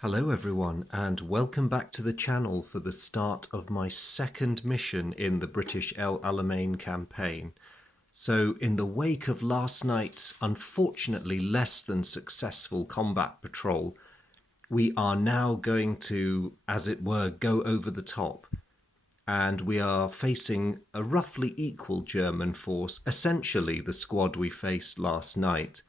Hello everyone and welcome back to the channel for the start of my second mission in the British Alamein campaign. So in the wake of last night's unfortunately less than successful combat patrol, we are now going to, as it were, go over the top, and we are facing a roughly equal German force, essentially the squad we faced last night.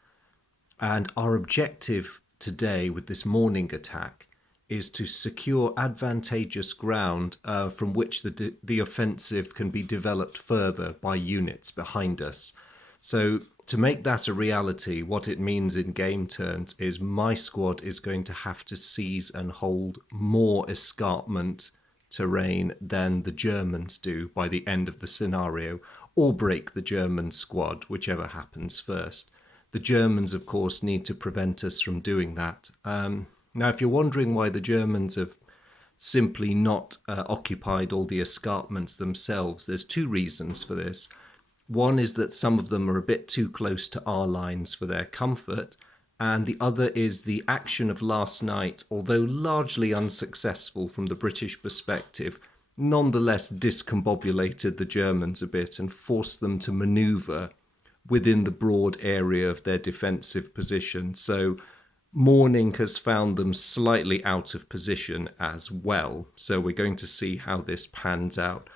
And our objective today with this morning attack is to secure advantageous ground from which the offensive can be developed further by units behind us. So to make that a reality, what it means in game terms is my squad is going to have to seize and hold more escarpment terrain than the Germans do by the end of the scenario, or break the German squad, whichever happens first. The Germans, of course, need to prevent us from doing that. Now, if you're wondering why the Germans have simply not occupied all the escarpments themselves, there's two reasons for this. One is that some of them are a bit too close to our lines for their comfort, and the other is the action of last night, although largely unsuccessful from the British perspective, nonetheless discombobulated the Germans a bit and forced them to manoeuvre within the broad area of their defensive position. So morning has found them slightly out of position as well. So we're going to see how this pans out.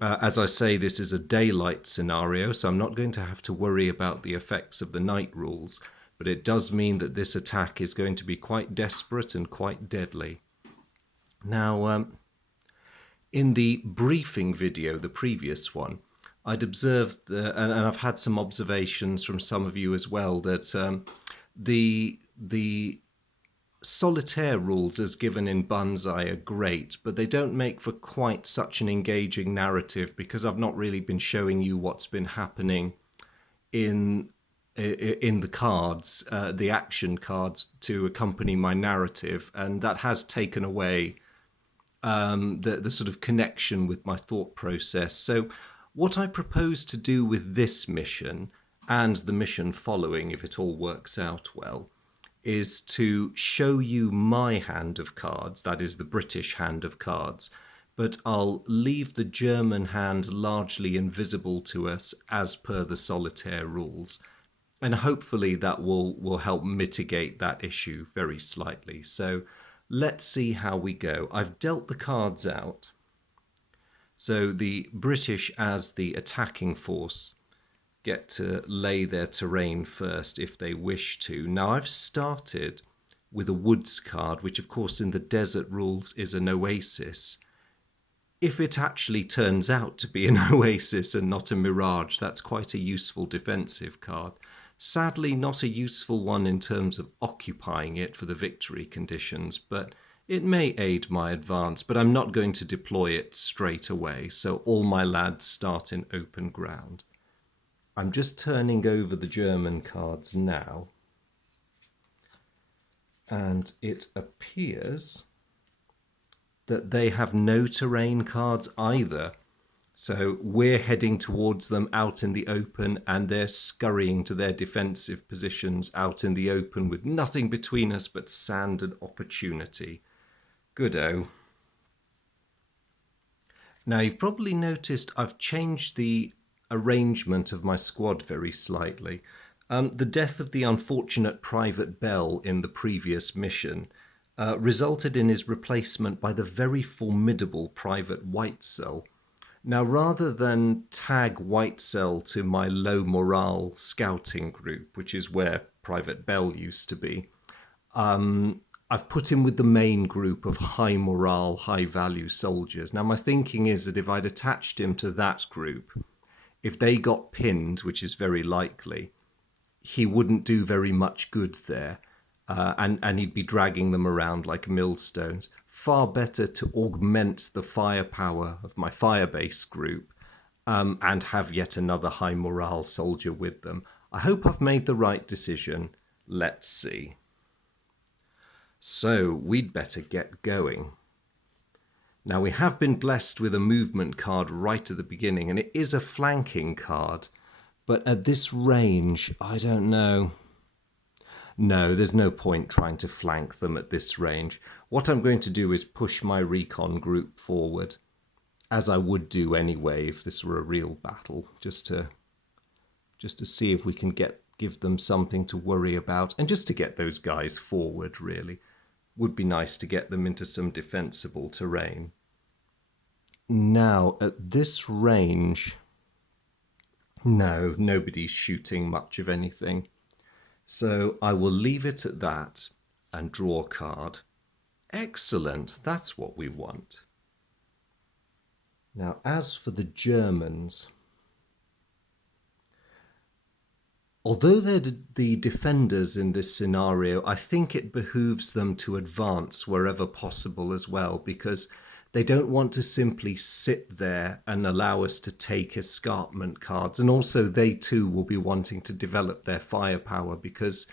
As I say, this is a daylight scenario, so I'm not going to have to worry about the effects of the night rules, but it does mean that this attack is going to be quite desperate and quite deadly. Now, in the briefing video, the previous one, I'd observed, and I've had some observations from some of you as well, that the solitaire rules as given in Banzai are great, but they don't make for quite such an engaging narrative because I've not really been showing you what's been happening in the cards, the action cards to accompany my narrative, and that has taken away the sort of connection with my thought process. So what I propose to do with this mission and the mission following, if it all works out well, is to show you my hand of cards, that is the British hand of cards, but I'll leave the German hand largely invisible to us as per the solitaire rules. And hopefully that will help mitigate that issue very slightly. So let's see how we go. I've dealt the cards out. So the British, as the attacking force, get to lay their terrain first if they wish to. Now, I've started with a woods card, which of course in the desert rules is an oasis. If it actually turns out to be an oasis and not a mirage, that's quite a useful defensive card. Sadly, not a useful one in terms of occupying it for the victory conditions, but it may aid my advance, but I'm not going to deploy it straight away, so all my lads start in open ground. I'm just turning over the German cards now, and it appears that they have no terrain cards either. So we're heading towards them out in the open, and they're scurrying to their defensive positions out in the open with nothing between us but sand and opportunity. Good-o. Now, you've probably noticed I've changed the arrangement of my squad very slightly. The death of the unfortunate Private Bell in the previous mission resulted in his replacement by the very formidable Private Whitesell. Now, rather than tag Whitesell to my low morale scouting group, which is where Private Bell used to be, I've put him with the main group of high morale, high value soldiers. Now, my thinking is that if I'd attached him to that group, if they got pinned, which is very likely, he wouldn't do very much good there, and he'd be dragging them around like millstones. Far better to augment the firepower of my firebase group and have yet another high morale soldier with them. I hope I've made the right decision. Let's see. So we'd better get going. Now, we have been blessed with a movement card right at the beginning, and it is a flanking card, but at this range, I don't know. No, there's no point trying to flank them at this range. What I'm going to do is push my recon group forward, as I would do anyway if this were a real battle, just to see if we can give them something to worry about, and just to get those guys forward, really. Would be nice to get them into some defensible terrain. Now, at this range, no, nobody's shooting much of anything. So I will leave it at that and draw a card. Excellent, that's what we want. Now, as for the Germans, although they're the defenders in this scenario, I think it behooves them to advance wherever possible as well, because they don't want to simply sit there and allow us to take escarpment cards. And also they too will be wanting to develop their firepower, because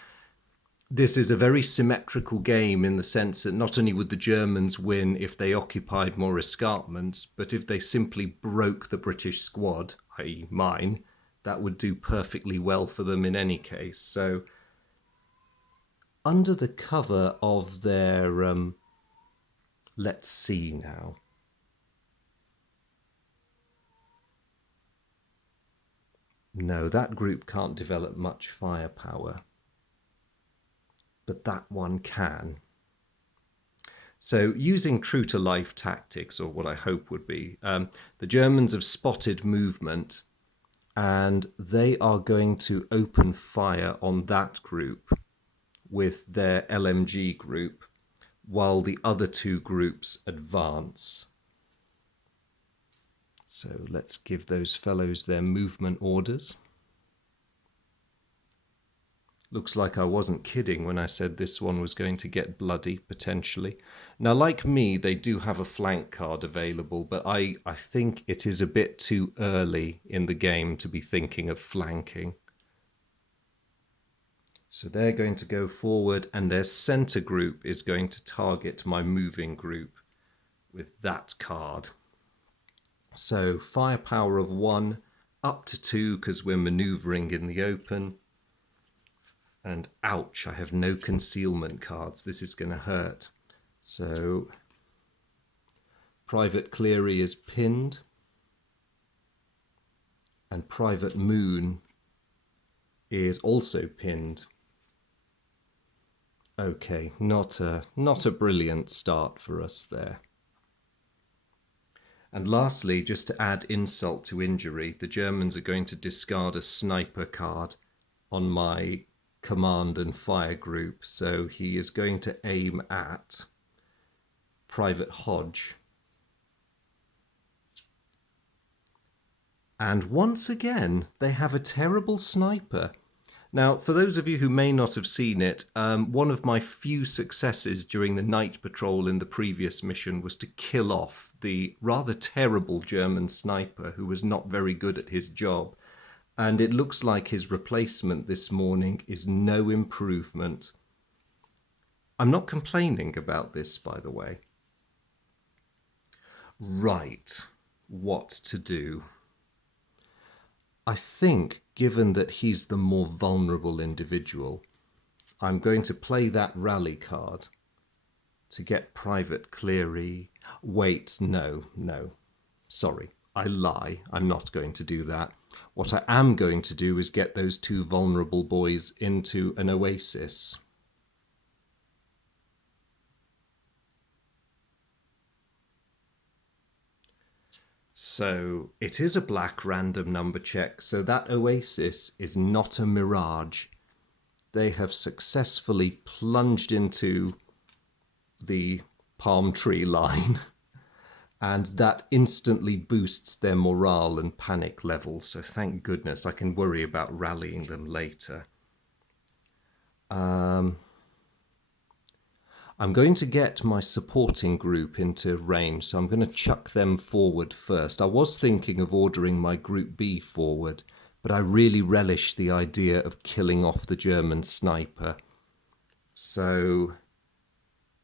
this is a very symmetrical game in the sense that not only would the Germans win if they occupied more escarpments, but if they simply broke the British squad, i.e. mine, that would do perfectly well for them in any case. So under the cover of their... let's see now. No, that group can't develop much firepower, but that one can. So using true-to-life tactics, or what I hope would be, the Germans have spotted movement, and they are going to open fire on that group with their LMG group, while the other two groups advance. So let's give those fellows their movement orders. Looks like I wasn't kidding when I said this one was going to get bloody, potentially. Now, like me, they do have a flank card available, but I think it is a bit too early in the game to be thinking of flanking. So they're going to go forward, and their center group is going to target my moving group with that card. So firepower of 1, up to 2 because we're maneuvering in the open. And ouch, I have no concealment cards. This is going to hurt. So Private Cleary is pinned, and Private Moon is also pinned. Okay, not a brilliant start for us there. And lastly, just to add insult to injury, the Germans are going to discard a sniper card on my command and fire group. So he is going to aim at Private Hodge. And once again, they have a terrible sniper. Now, for those of you who may not have seen it, one of my few successes during the night patrol in the previous mission was to kill off the rather terrible German sniper who was not very good at his job. And it looks like his replacement this morning is no improvement. I'm not complaining about this, by the way. Right, what to do? I think, given that he's the more vulnerable individual, I'm going to play that rally card to get Private Cleary. Wait, no. Sorry, I lie. I'm not going to do that. What I am going to do is get those two vulnerable boys into an oasis. So it is a black random number check, so that oasis is not a mirage. They have successfully plunged into the palm tree line, and that instantly boosts their morale and panic level, so thank goodness I can worry about rallying them later. I'm going to get my supporting group into range, so I'm going to chuck them forward first. I was thinking of ordering my Group B forward, but I really relish the idea of killing off the German sniper. So,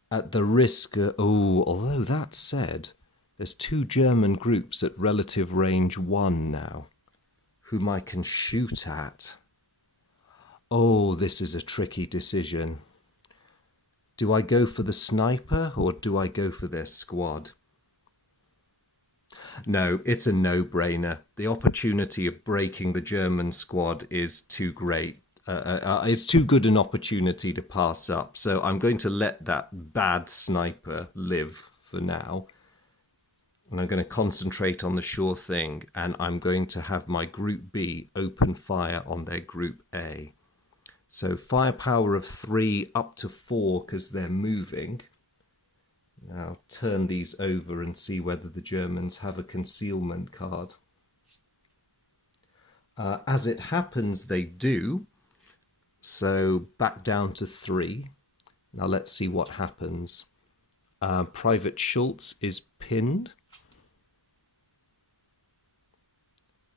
at the risk of... although that said, there's two German groups at relative range 1 now, whom I can shoot at. Oh, this is a tricky decision. Do I go for the sniper or do I go for their squad? No, it's a no-brainer. The opportunity of breaking the German squad is too great. It's too good an opportunity to pass up. So I'm going to let that bad sniper live for now. And I'm going to concentrate on the sure thing. And I'm going to have my Group B open fire on their Group A. So firepower of 3 up to 4 because they're moving. Now turn these over and see whether the Germans have a concealment card. As it happens, they do. So back down to 3. Now let's see what happens. Private Schultz is pinned.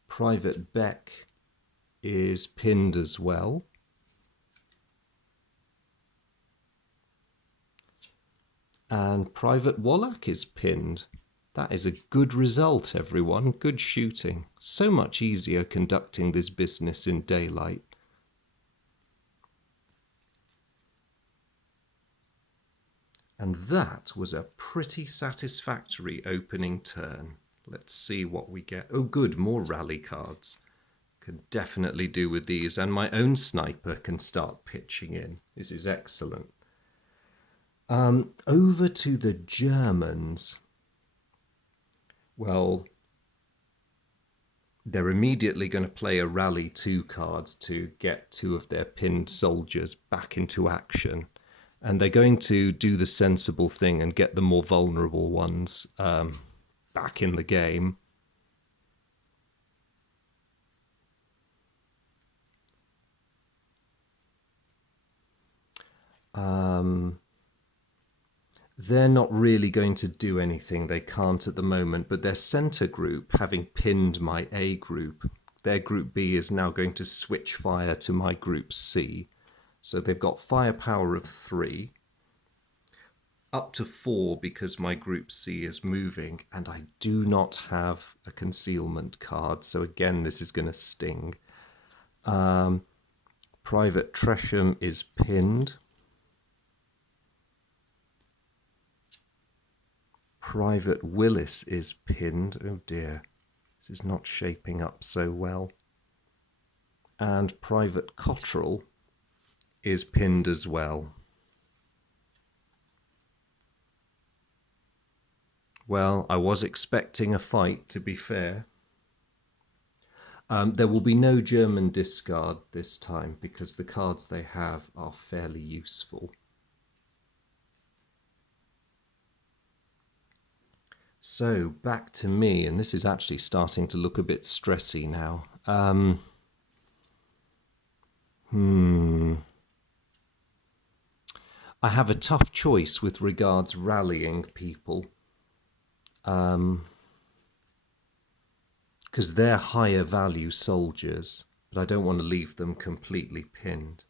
Private Beck is pinned as well. And Private Wallach is pinned. That is a good result, everyone. Good shooting. So much easier conducting this business in daylight. And that was a pretty satisfactory opening turn. Let's see what we get. Oh good, more rally cards. Could definitely do with these, and my own sniper can start pitching in. This is excellent. Over to the Germans. Well, they're immediately going to play a rally 2 card to get 2 of their pinned soldiers back into action. And they're going to do the sensible thing and get the more vulnerable ones back in the game. They're not really going to do anything. They can't at the moment, but their center group, having pinned my A group, their group B is now going to switch fire to my group C. So they've got firepower of 3, up to 4 because my group C is moving, and I do not have a concealment card. So again, this is going to sting. Private Tresham is pinned. Private Willis is pinned. Oh dear, this is not shaping up so well. And Private Cottrell is pinned as well. Well, I was expecting a fight, to be fair. There will be no German discard this time because the cards they have are fairly useful. So back to me, and this is actually starting to look a bit stressy now. I have a tough choice with regards rallying people. Because they're higher value soldiers, but I don't want to leave them completely pinned.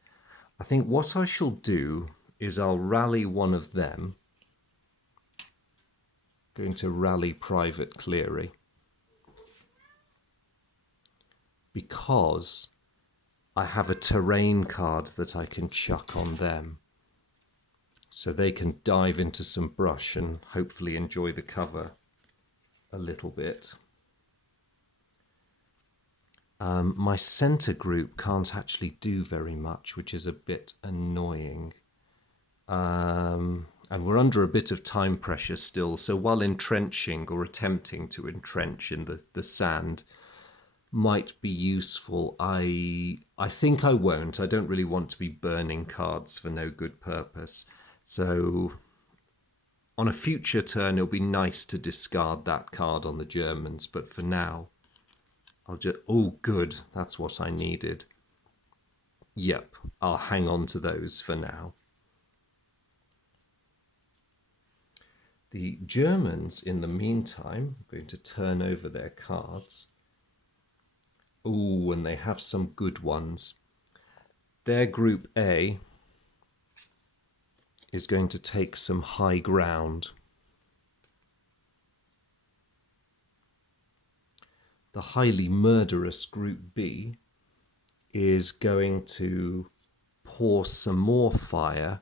I think what I shall do is I'll rally one of them. Going to rally Private Cleary. Because I have a terrain card that I can chuck on them. So they can dive into some brush and hopefully enjoy the cover a little bit. My center group can't actually do very much, which is a bit annoying. And we're under a bit of time pressure still, so while entrenching or attempting to entrench in the sand might be useful, I think I won't. I don't really want to be burning cards for no good purpose. So on a future turn, it'll be nice to discard that card on the Germans, but for now, I'll just... Oh, good. That's what I needed. Yep, I'll hang on to those for now. The Germans, in the meantime, are going to turn over their cards. Oh, and they have some good ones. Their Group A is going to take some high ground. The highly murderous Group B is going to pour some more fire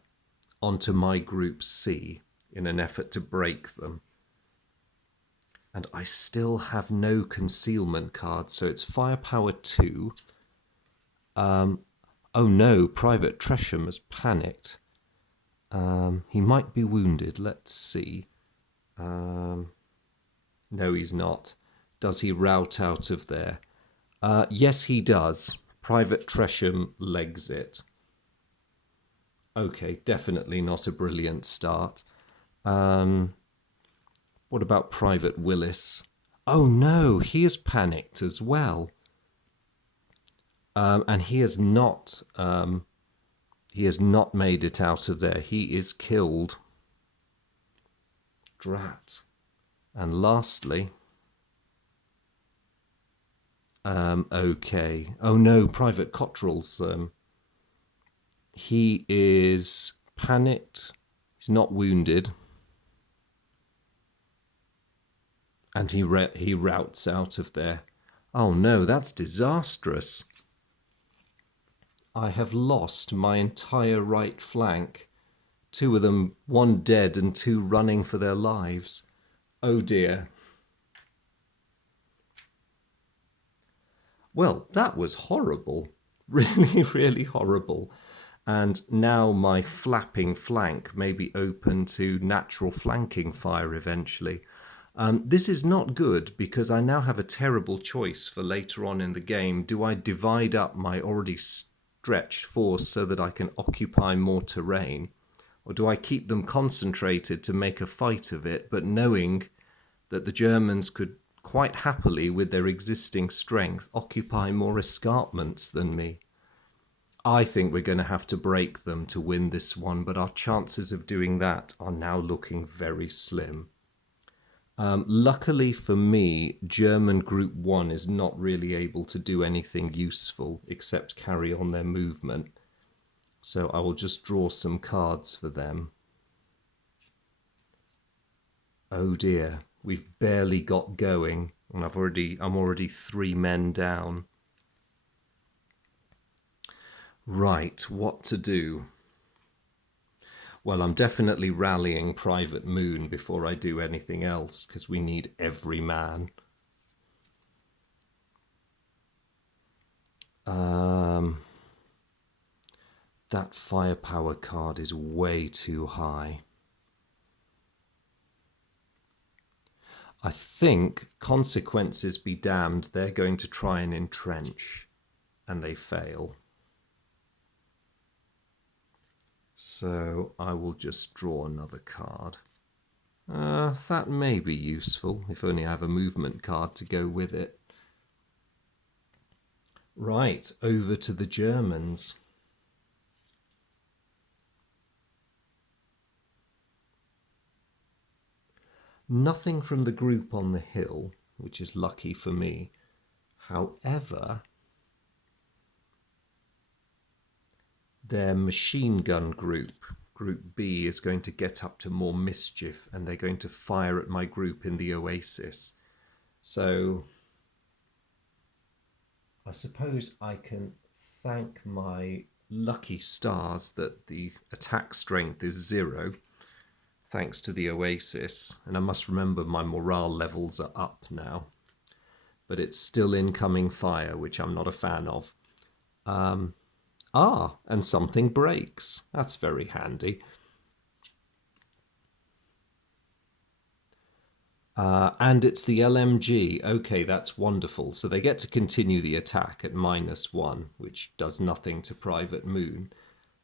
onto my group C in an effort to break them. And I still have no concealment cards, so it's firepower 2. Oh no, Private Tresham has panicked. He might be wounded, let's see. No, he's not. Does he rout out of there? Yes, he does. Private Tresham legs it. Okay, definitely not a brilliant start. What about Private Willis? Oh no, he has panicked as well. And he has not made it out of there. He is killed. Drat. And lastly, okay. Oh no, Private Cottrell's he is panicked. He's not wounded. And he routs out of there. Oh no, that's disastrous. I have lost my entire right flank. 2 of them, 1 dead and 2 running for their lives. Oh dear. Well, that was horrible. Really, really horrible. And now my flapping flank may be open to natural flanking fire eventually. This is not good because I now have a terrible choice for later on in the game. Do I divide up my already stretched force so that I can occupy more terrain? Or do I keep them concentrated to make a fight of it, but knowing that the Germans could quite happily, with their existing strength, occupy more escarpments than me? I think we're going to have to break them to win this one, but our chances of doing that are now looking very slim. Luckily for me, German Group 1 is not really able to do anything useful except carry on their movement. So I will just draw some cards for them. Oh dear, we've barely got going, and I'm already 3 men down. Right, what to do? Well, I'm definitely rallying Private Moon before I do anything else, because we need every man. That firepower card is way too high. I think, consequences be damned, they're going to try and entrench, and they fail. So I will just draw another card. That may be useful, if only I have a movement card to go with it. Right, over to the Germans. Nothing from the group on the hill, which is lucky for me. However, their machine gun group, Group B, is going to get up to more mischief, and they're going to fire at my group in the oasis. So I suppose I can thank my lucky stars that the attack strength is 0, thanks to the oasis. And I must remember my morale levels are up now. But it's still incoming fire, which I'm not a fan of. And something breaks. That's very handy. And it's the LMG. Okay, that's wonderful. So they get to continue the attack at -1, which does nothing to Private Moon.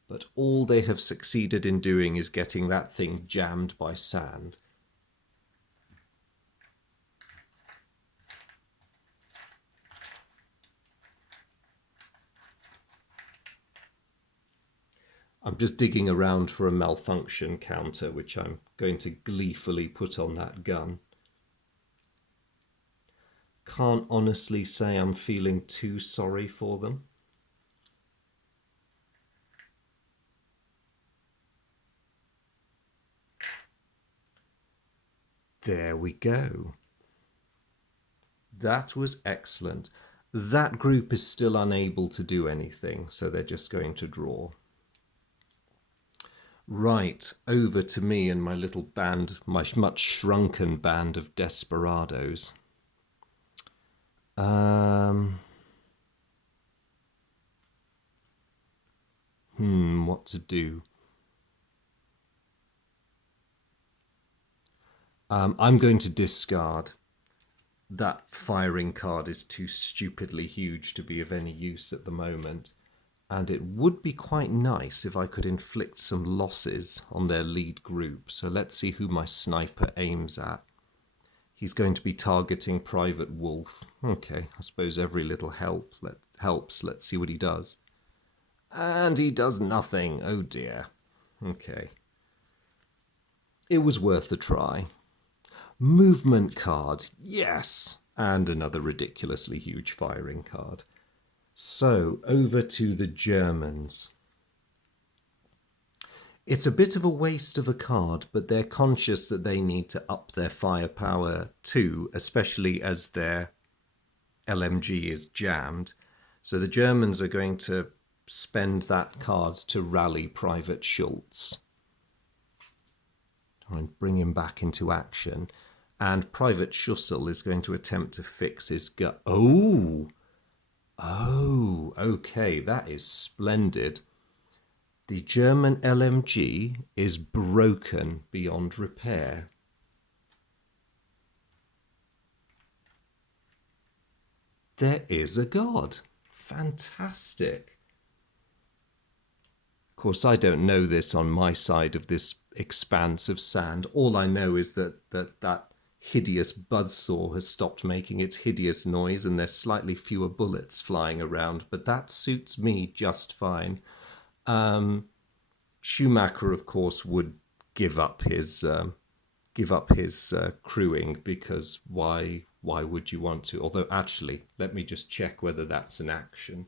But all they have succeeded in doing is getting that thing jammed by sand. I'm just digging around for a malfunction counter, which I'm going to gleefully put on that gun. Can't honestly say I'm feeling too sorry for them. There we go. That was excellent. That group is still unable to do anything, so they're just going to draw. Right, over to me and my little band, my much shrunken band of desperados. Um, what to do? I'm going to discard. That firing card is too stupidly huge to be of any use at the moment. And it would be quite nice if I could inflict some losses on their lead group. So let's see who my sniper aims at. He's going to be targeting Private Wolf. Okay, I suppose every little helps. Let's see what he does. And he does nothing. Oh dear. Okay. It was worth a try. Movement card. Yes. And another ridiculously huge firing card. So, over to the Germans. It's a bit of a waste of a card, but they're conscious that they need to up their firepower too, especially as their LMG is jammed. So the Germans are going to spend that card to rally Private Schultz. Try and bring him back into action. And Private Schussel is going to attempt to fix his gut. Oh, okay, that is splendid. The German LMG is broken beyond repair. There is a god. Fantastic. Of course, I don't know this on my side of this expanse of sand. All I know is that hideous buzzsaw has stopped making its hideous noise and there's slightly fewer bullets flying around, but that suits me just fine. Schumacher, of course, would give up his crewing, because why would you want to? Although actually, let me just check whether that's an action.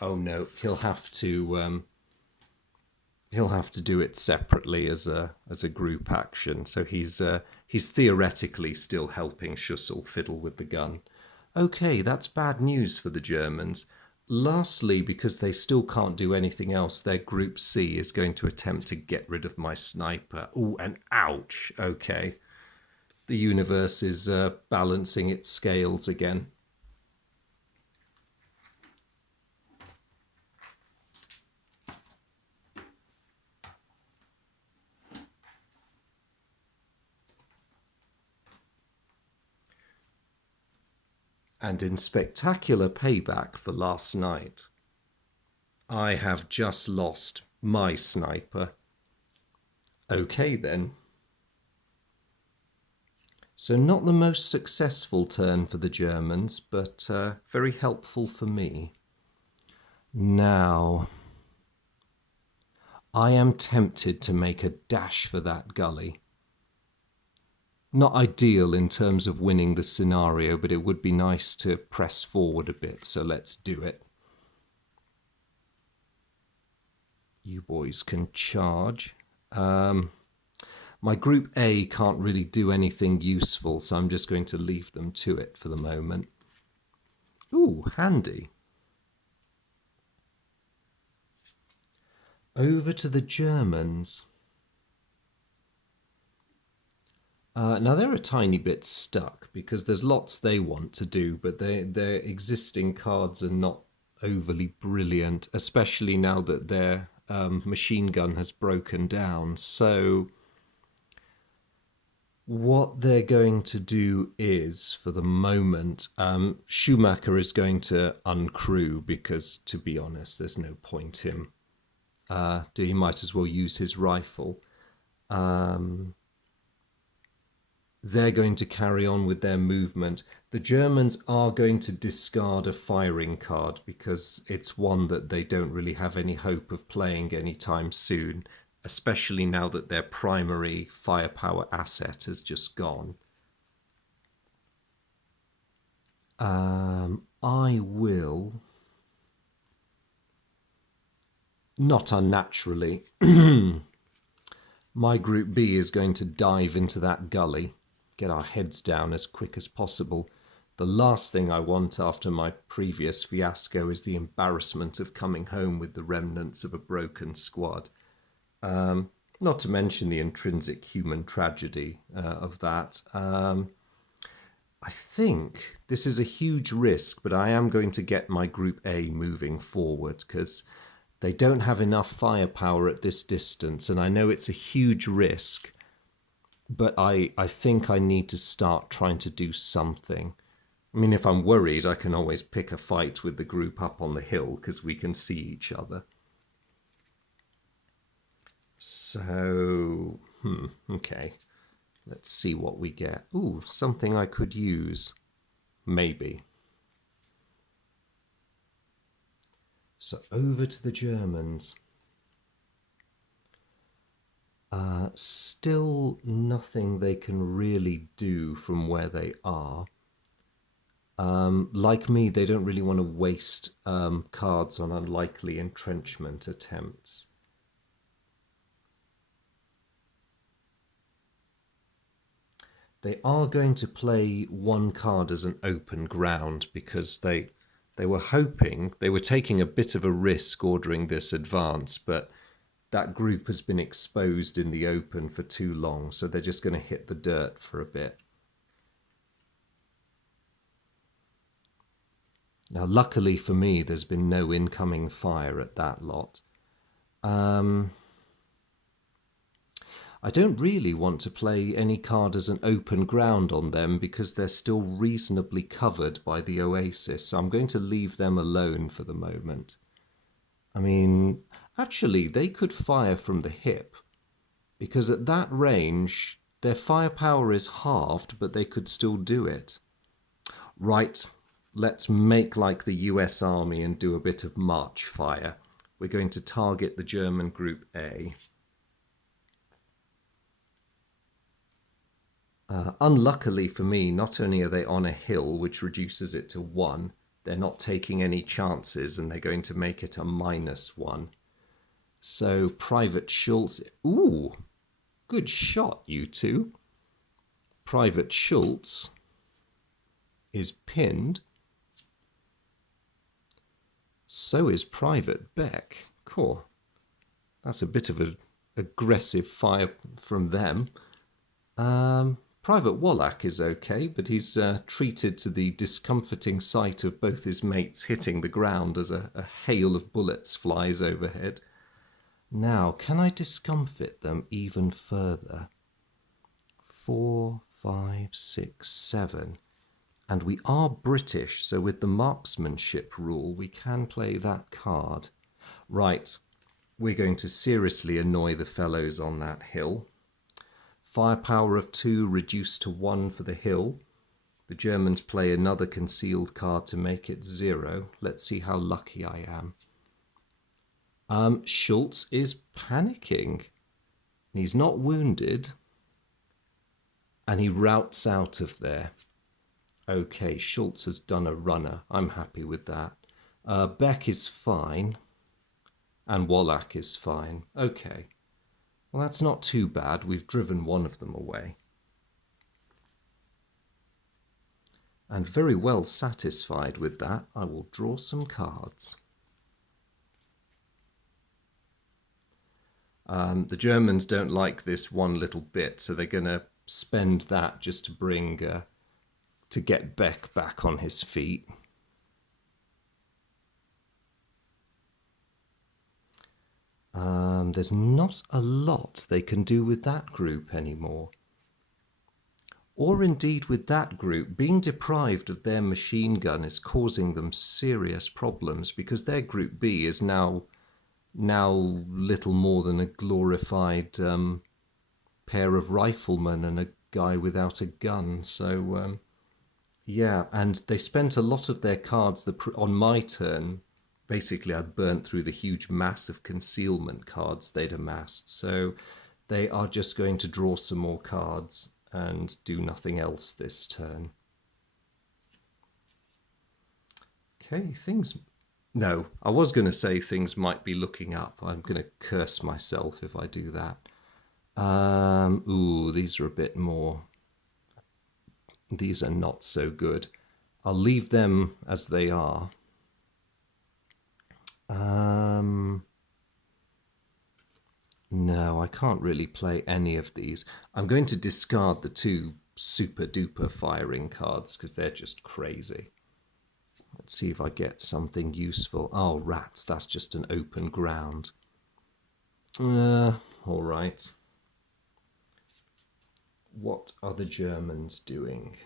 Oh no, he'll have to do it separately as a group action. So he's theoretically still helping Schussel fiddle with the gun. Okay, that's bad news for the Germans. Lastly, because they still can't do anything else, their Group C is going to attempt to get rid of my sniper. Oh, and ouch. Okay. The universe is balancing its scales again. And in spectacular payback for last night, I have just lost my sniper. Okay then. So not the most successful turn for the Germans, but very helpful for me. Now, I am tempted to make a dash for that gully. Not ideal in terms of winning the scenario, but it would be nice to press forward a bit, so let's do it. You boys can charge. My Group A can't really do anything useful, so I'm just going to leave them to it for the moment. Ooh, handy. Over to the Germans. Now they're a tiny bit stuck because there's lots they want to do, but their existing cards are not overly brilliant, especially now that their machine gun has broken down. So what they're going to do is, for the moment, Schumacher is going to uncrew because, to be honest, there's no point him. He might as well use his rifle. They're going to carry on with their movement. The Germans are going to discard a firing card because it's one that they don't really have any hope of playing anytime soon, especially now that their primary firepower asset has just gone. I will not unnaturally, my group B is going to dive into that gully, get our heads down as quick as possible. The last thing I want after my previous fiasco is the embarrassment of coming home with the remnants of a broken squad. Not to mention the intrinsic human tragedy of that. I think this is a huge risk, but I am going to get my Group A moving forward because they don't have enough firepower at this distance, and I know it's a huge risk, but I think I need to start trying to do something. I mean, if I'm worried, I can always pick a fight with the group up on the hill because we can see each other. So, okay. Let's see what we get. Ooh, something I could use. Maybe. So over to the Germans. Still nothing they can really do from where they are. Like me, they don't really want to waste cards on unlikely entrenchment attempts. They are going to play one card as an open ground because they were hoping, they were taking a bit of a risk ordering this advance, but that group has been exposed in the open for too long, so they're just going to hit the dirt for a bit. Now, luckily for me, there's been no incoming fire at that lot. I don't really want to play any card as an open ground on them because they're still reasonably covered by the oasis, so I'm going to leave them alone for the moment. I mean, actually, they could fire from the hip, because at that range, their firepower is halved, but they could still do it. Right, let's make like the US Army and do a bit of march fire. We're going to target the German Group A. Unluckily for me, not only are they on a hill, which reduces it to 1, they're not taking any chances and they're going to make it a -1. So Private Schultz, ooh, good shot, you two. Private Schultz is pinned. So is Private Beck. Cool. That's a bit of an aggressive fire from them. Private Wallach is okay, but he's treated to the discomforting sight of both his mates hitting the ground as a hail of bullets flies overhead. Now, can I discomfit them even further? 4, 5, 6, 7. And we are British, so with the marksmanship rule, we can play that card. Right, we're going to seriously annoy the fellows on that hill. Firepower of 2 reduced to 1 for the hill. The Germans play another concealed card to make it 0. Let's see how lucky I am. Schultz is panicking. He's not wounded. And he routes out of there. Okay, Schultz has done a runner. I'm happy with that. Beck is fine. And Wallach is fine. Okay. Well, that's not too bad. We've driven one of them away. And very well satisfied with that, I will draw some cards. The Germans don't like this one little bit, so they're going to spend that just to bring, to get Beck back on his feet. There's not a lot they can do with that group anymore. Or indeed with that group, being deprived of their machine gun is causing them serious problems because their Group B is now little more than a glorified pair of riflemen and a guy without a gun. So, yeah, and they spent a lot of their cards on my turn. Basically, I burnt through the huge mass of concealment cards they'd amassed. So they are just going to draw some more cards and do nothing else this turn. Okay, things No, I was going to say things might be looking up. I'm going to curse myself if I do that. Ooh, these are a bit more. These are not so good. I'll leave them as they are. No, I can't really play any of these. I'm going to discard the two super duper firing cards because they're just crazy. Let's see if I get something useful. Oh, rats, that's just an open ground. All right. What are the Germans doing?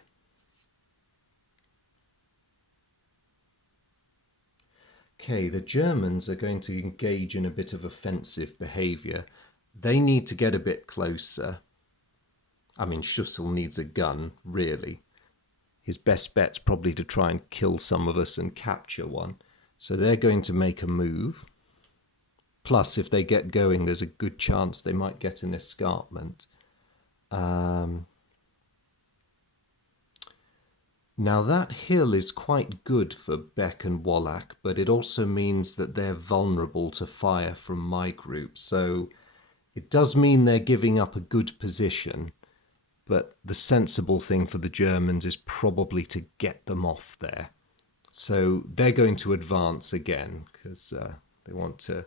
Okay, the Germans are going to engage in a bit of offensive behaviour. They need to get a bit closer. I mean, Schussel needs a gun, really. His best bet's probably to try and kill some of us and capture one. So they're going to make a move. Plus, if they get going, there's a good chance they might get an escarpment. Now that hill is quite good for Beck and Wallach, but it also means that they're vulnerable to fire from my group. So it does mean they're giving up a good position, but the sensible thing for the Germans is probably to get them off there. So they're going to advance again because they want to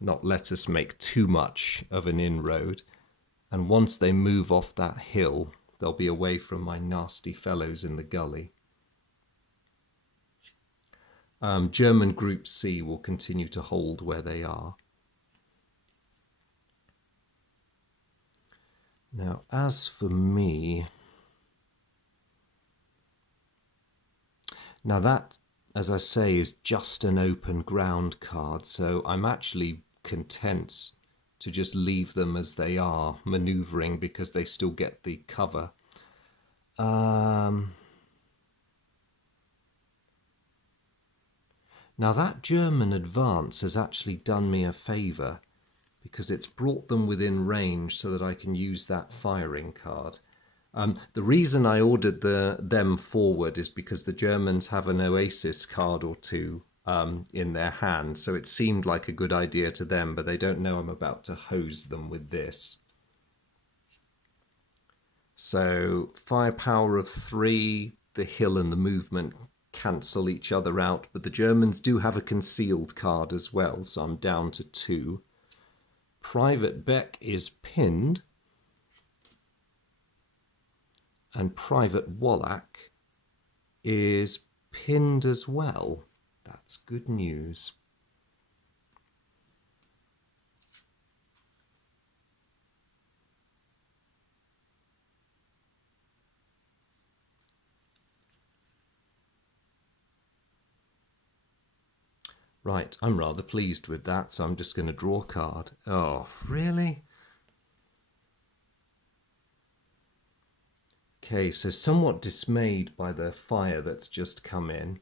not let us make too much of an inroad. And once they move off that hill, they'll be away from my nasty fellows in the gully. German Group C will continue to hold where they are. Now, as for me, now that, as I say, is just an open ground card, so I'm actually content to just leave them as they are, manoeuvring, because they still get the cover. Now that German advance has actually done me a favour, because it's brought them within range so that I can use that firing card. The reason I ordered them forward is because the Germans have an Oasis card or two in their hand, so it seemed like a good idea to them, but they don't know I'm about to hose them with this. So firepower of 3, the hill and the movement cancel each other out, but the Germans do have a concealed card as well, so I'm down to 2. Private Beck is pinned, and Private Wallach is pinned as well. That's good news. Right, I'm rather pleased with that, so I'm just going to draw a card. Oh, really? Okay, so somewhat dismayed by the fire that's just come in,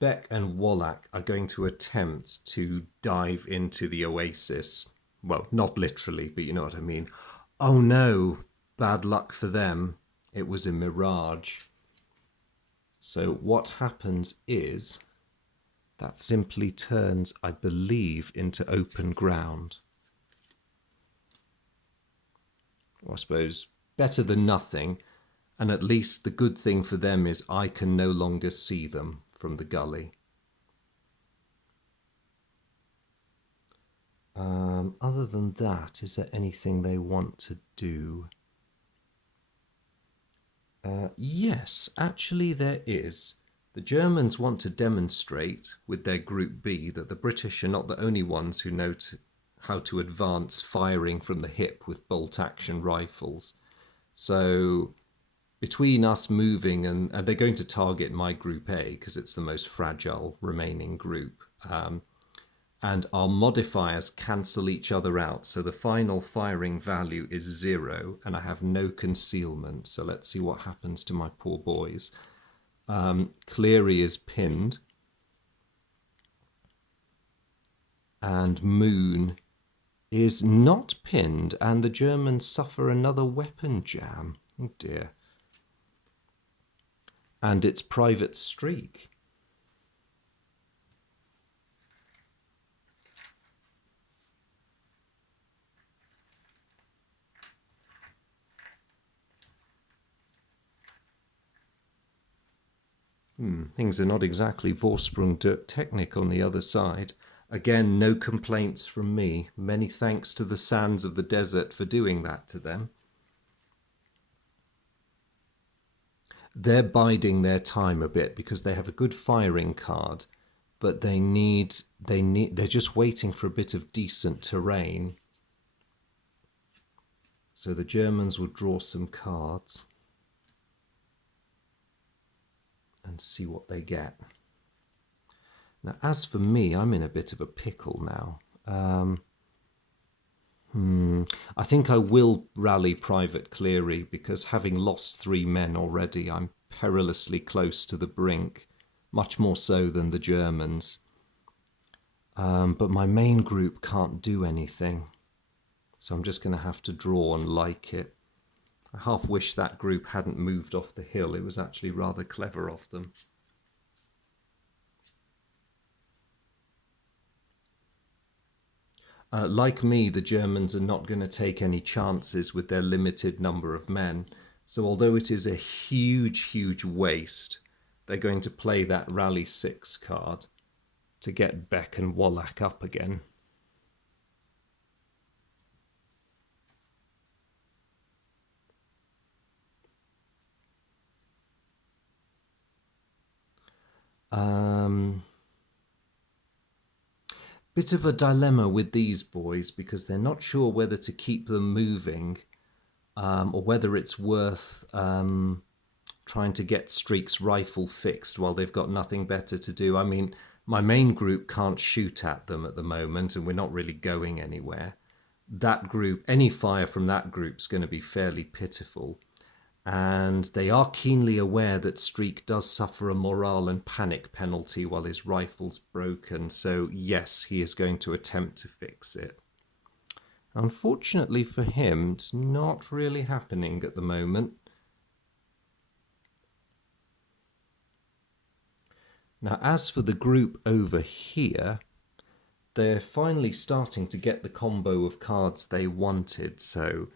Beck and Wallach are going to attempt to dive into the oasis. Well, not literally, but you know what I mean. Oh no, bad luck for them. It was a mirage. So what happens is that simply turns, I believe, into open ground. Well, I suppose better than nothing, and at least the good thing for them is I can no longer see them from the gully. Other than that, is there anything they want to do? Yes, actually there is. The Germans want to demonstrate with their Group B that the British are not the only ones who know how to advance firing from the hip with bolt-action rifles. So between us moving, and they're going to target my Group A because it's the most fragile remaining group, and our modifiers cancel each other out, so the final firing value is 0, and I have no concealment. So let's see what happens to my poor boys. Cleary is pinned, and Moon is not pinned, and the Germans suffer another weapon jam. Oh dear. And it's Private Streak. Things are not exactly Vorsprung durch Technik on the other side. Again, no complaints from me. Many thanks to the sands of the desert for doing that to them. They're biding their time a bit because they have a good firing card, but they're just waiting for a bit of decent terrain. So the Germans will draw some cards and see what they get. Now, as for me, I'm in a bit of a pickle now. I think I will rally Private Cleary because having lost 3 men already, I'm perilously close to the brink, much more so than the Germans. But my main group can't do anything. So I'm just going to have to draw and like it. I half wish that group hadn't moved off the hill. It was actually rather clever of them. Like me, the Germans are not going to take any chances with their limited number of men. So although it is a huge, huge waste, they're going to play that Rally 6 card to get Beck and Wallach up again. Bit of a dilemma with these boys because they're not sure whether to keep them moving or whether it's worth trying to get Streak's rifle fixed while they've got nothing better to do. I mean, my main group can't shoot at them at the moment and we're not really going anywhere. That group, any fire from that group's going to be fairly pitiful. And they are keenly aware that Streak does suffer a morale and panic penalty while his rifle's broken, so yes, he is going to attempt to fix it. Unfortunately for him, it's not really happening at the moment. Now, as for the group over here, they're finally starting to get the combo of cards they wanted, so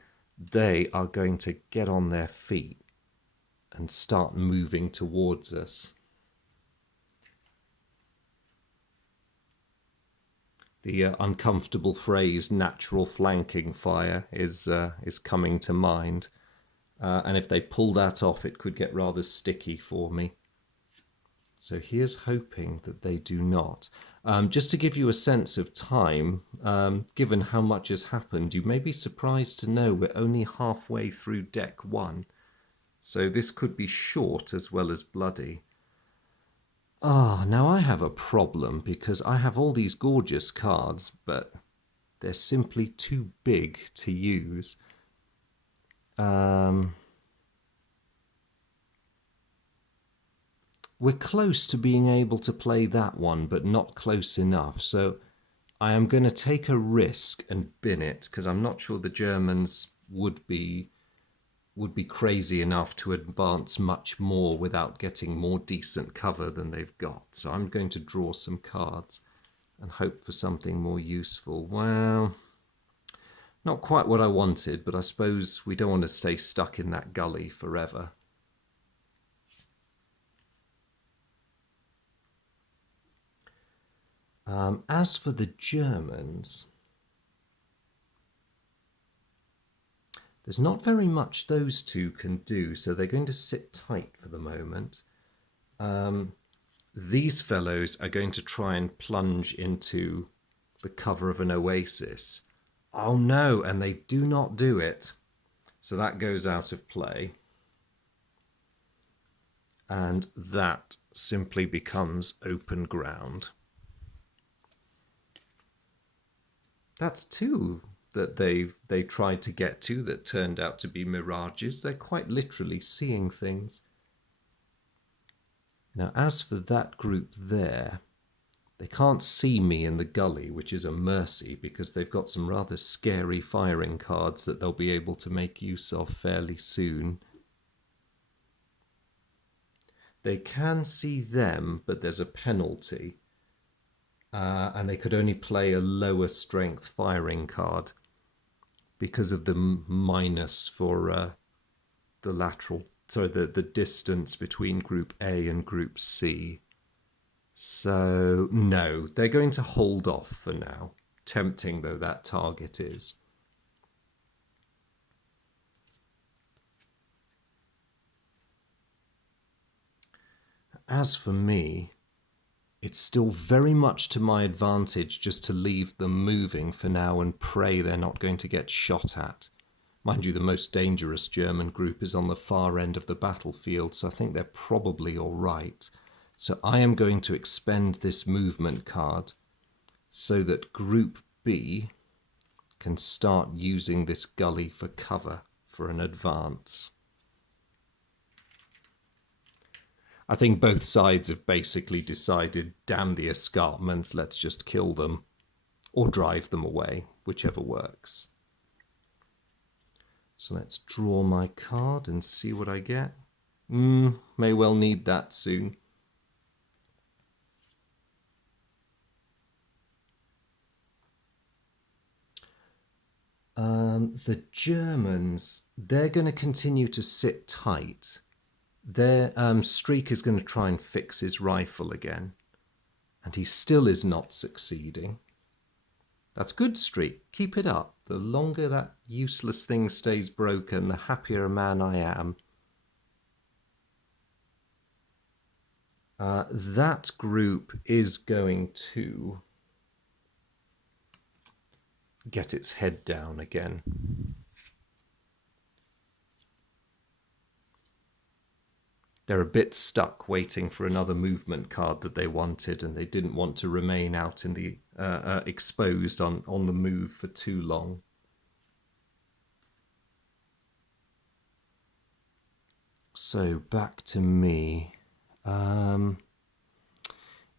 they are going to get on their feet and start moving towards us. The uncomfortable phrase "natural flanking fire" is coming to mind, and if they pull that off, it could get rather sticky for me. So here's hoping that they do not. Just to give you a sense of time, given how much has happened, you may be surprised to know we're only halfway through deck 1. So this could be short as well as bloody. Now I have a problem because I have all these gorgeous cards, but they're simply too big to use. We're close to being able to play that one, but not close enough. So I am going to take a risk and bin it because I'm not sure the Germans would be crazy enough to advance much more without getting more decent cover than they've got. So I'm going to draw some cards and hope for something more useful. Well, not quite what I wanted, but I suppose we don't want to stay stuck in that gully forever. As for the Germans, there's not very much those two can do, so they're going to sit tight for the moment. These fellows are going to try and plunge into the cover of an oasis. Oh no, and they do not do it. So that goes out of play. And that simply becomes open ground. That's 2 that they tried to get to that turned out to be mirages. They're quite literally seeing things. Now, as for that group there, they can't see me in the gully, which is a mercy because they've got some rather scary firing cards that they'll be able to make use of fairly soon. They can see them, but there's a penalty. And they could only play a lower strength firing card because of the minus for the lateral sorry, the distance between Group A and Group C. So, no, they're going to hold off for now, tempting though that target is. As for me, it's still very much to my advantage just to leave them moving for now and pray they're not going to get shot at. Mind you, the most dangerous German group is on the far end of the battlefield, so I think they're probably all right. So I am going to expend this movement card so that Group B can start using this gully for cover for an advance. I think both sides have basically decided, damn the escarpments, let's just kill them or drive them away, whichever works. So let's draw my card and see what I get. May well need that soon. The Germans, they're going to continue to sit tight. Their Streak is going to try and fix his rifle again, and he still is not succeeding. That's good, Streak. Keep it up. The longer that useless thing stays broken, the happier a man I am. That group is going to get its head down again. They're a bit stuck waiting for another movement card that they wanted, and they didn't want to remain out in the exposed on the move for too long. So back to me.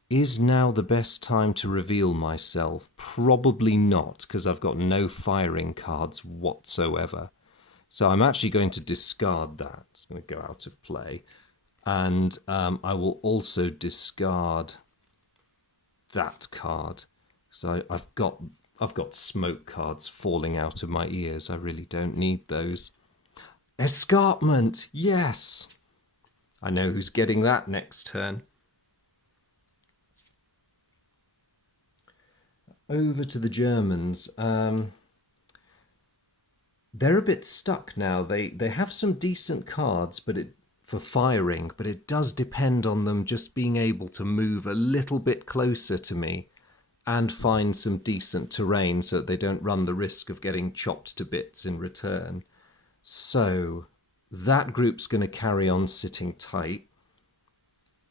Is now the best time to reveal myself? Probably not, because I've got no firing cards whatsoever. So I'm actually going to discard that. It's going to go out of play. And I will also discard that card. So I've got smoke cards falling out of my ears. I really don't need those. Escarpment, yes. I know who's getting that next turn. Over to the Germans. They're a bit stuck now. They have some decent cards, but for firing, but it does depend on them just being able to move a little bit closer to me and find some decent terrain so that they don't run the risk of getting chopped to bits in return. So that group's going to carry on sitting tight.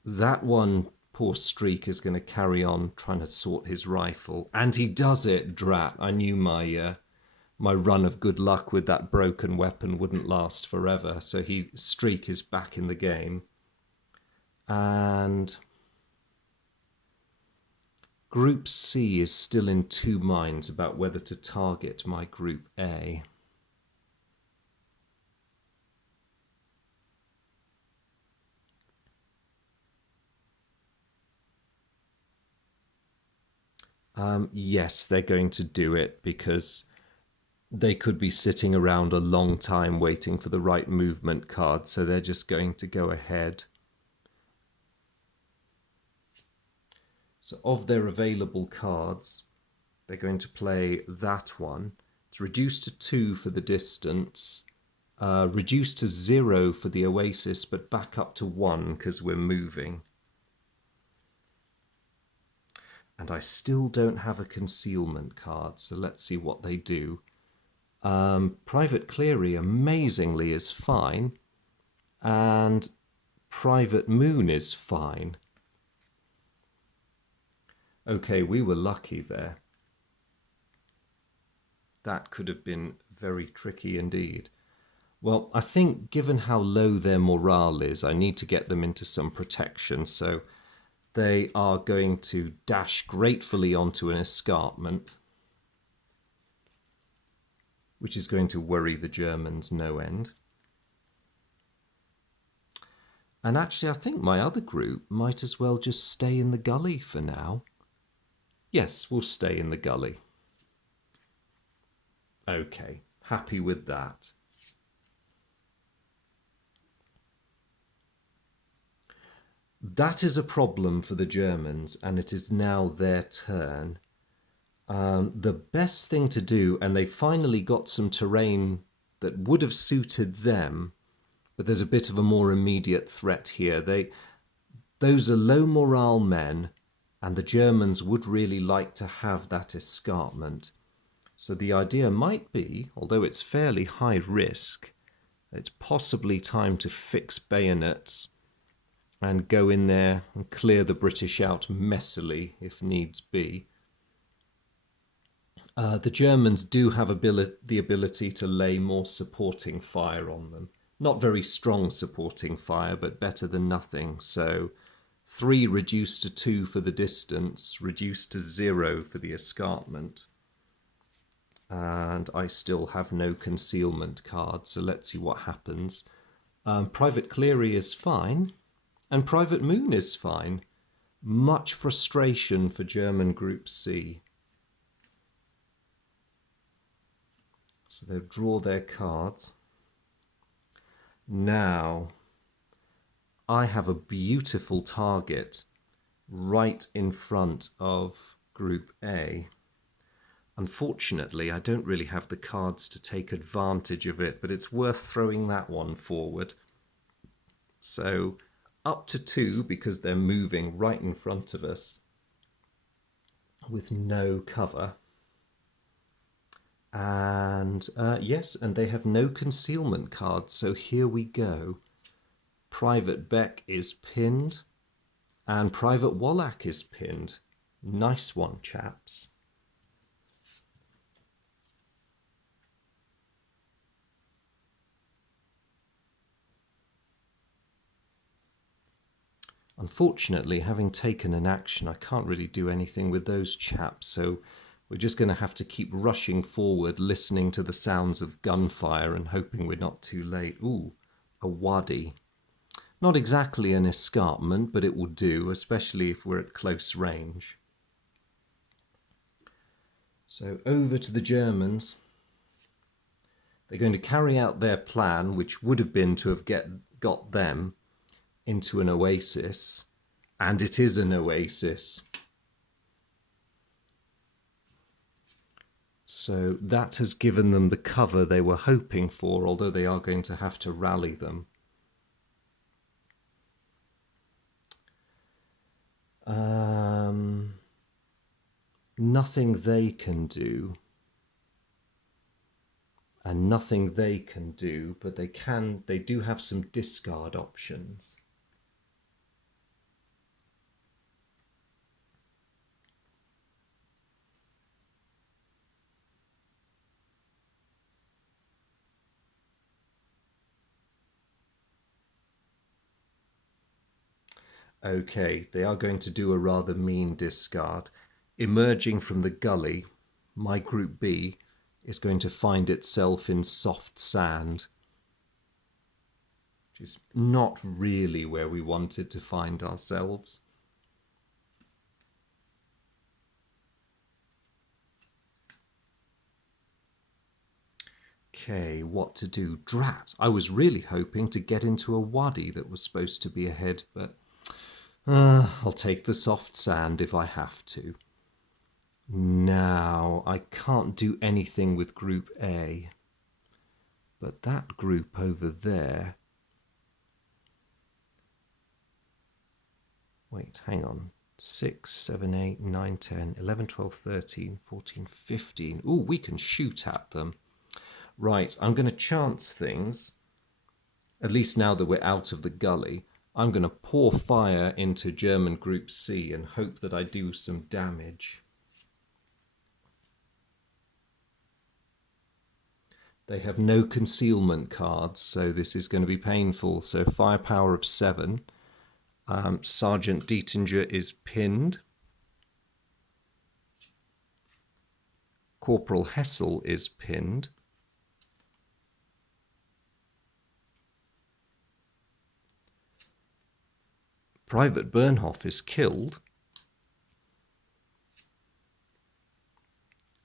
That one, poor Streak, is going to carry on trying to sort his rifle. And he does it, drat. I knew my run of good luck with that broken weapon wouldn't last forever. So Streak is back in the game. And Group C is still in two minds about whether to target my Group A. Yes, they're going to do it because they could be sitting around a long time waiting for the right movement card, so they're just going to go ahead. So of their available cards, they're going to play that one. It's reduced to 2 for the distance, reduced to 0 for the oasis, but back up to 1 because we're moving. And I still don't have a concealment card, so let's see what they do. Private Cleary, amazingly, is fine, and Private Moon is fine. Okay, we were lucky there. That could have been very tricky indeed. Well, I think given how low their morale is, I need to get them into some protection, so they are going to dash gratefully onto an escarpment, which is going to worry the Germans no end. And actually, I think my other group might as well just stay in the gully for now. Yes, we'll stay in the gully. Okay, happy with that. That is a problem for the Germans, and it is now their turn. The best thing to do, and they finally got some terrain that would have suited them, but there's a bit of a more immediate threat here. Those are low morale men, and the Germans would really like to have that escarpment. So the idea might be, although it's fairly high risk, it's possibly time to fix bayonets and go in there and clear the British out messily if needs be. The Germans do have the ability to lay more supporting fire on them. Not very strong supporting fire, but better than nothing. So 3 reduced to 2 for the distance, reduced to 0 for the escarpment. And I still have no concealment cards, so let's see what happens. Private Cleary is fine, and Private Moon is fine. Much frustration for German Group C. So they'll draw their cards. Now, I have a beautiful target right in front of Group A. Unfortunately, I don't really have the cards to take advantage of it, but it's worth throwing that one forward. So up to 2 because they're moving right in front of us with no cover. And yes, and they have no concealment cards, so here we go. Private Beck is pinned, and Private Wallach is pinned. Nice one, chaps. Unfortunately, having taken an action, I can't really do anything with those chaps, so we're just going to have to keep rushing forward, listening to the sounds of gunfire and hoping we're not too late. Ooh, a wadi. Not exactly an escarpment, but it will do, especially if we're at close range. So over to the Germans. They're going to carry out their plan, which would have been to have got them into an oasis, and it is an oasis. So that has given them the cover they were hoping for, although they are going to have to rally them. Nothing they can do. And nothing they can do, but they do have some discard options. Okay, they are going to do a rather mean discard. Emerging from the gully, my Group B is going to find itself in soft sand, which is not really where we wanted to find ourselves. Okay, what to do? Drat! I was really hoping to get into a wadi that was supposed to be ahead, but I'll take the soft sand if I have to. Now, I can't do anything with Group A, but that group over there... Wait, hang on. 6, 7, 8, 9, 10, 11, 12, 13, 14, 15. Ooh, we can shoot at them. Right, I'm going to chance things, at least now that we're out of the gully. I'm going to pour fire into German Group C and hope that I do some damage. They have no concealment cards, so this is going to be painful. So firepower of 7. Sergeant Dietinger is pinned. Corporal Hessel is pinned. Private Bernhoff is killed.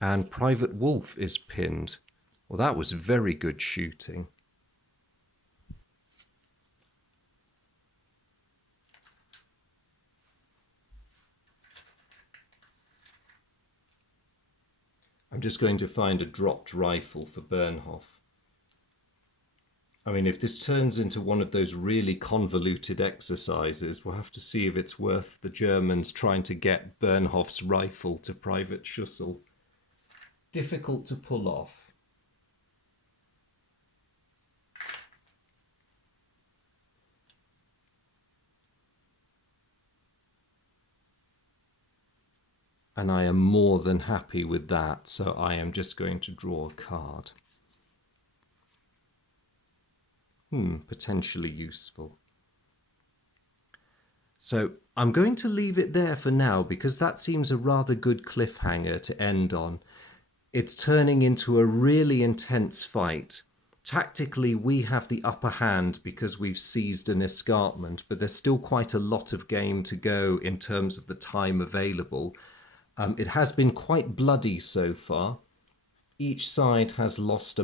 And Private Wolf is pinned. Well, that was very good shooting. I'm just going to find a dropped rifle for Bernhoff. I mean, if this turns into one of those really convoluted exercises, we'll have to see if it's worth the Germans trying to get Bernhoff's rifle to Private Schussel. Difficult to pull off. And I am more than happy with that, so I am just going to draw a card. Potentially useful. So I'm going to leave it there for now because that seems a rather good cliffhanger to end on. It's turning into a really intense fight. Tactically, we have the upper hand because we've seized an escarpment, but there's still quite a lot of game to go in terms of the time available. It has been quite bloody so far. Each side has lost a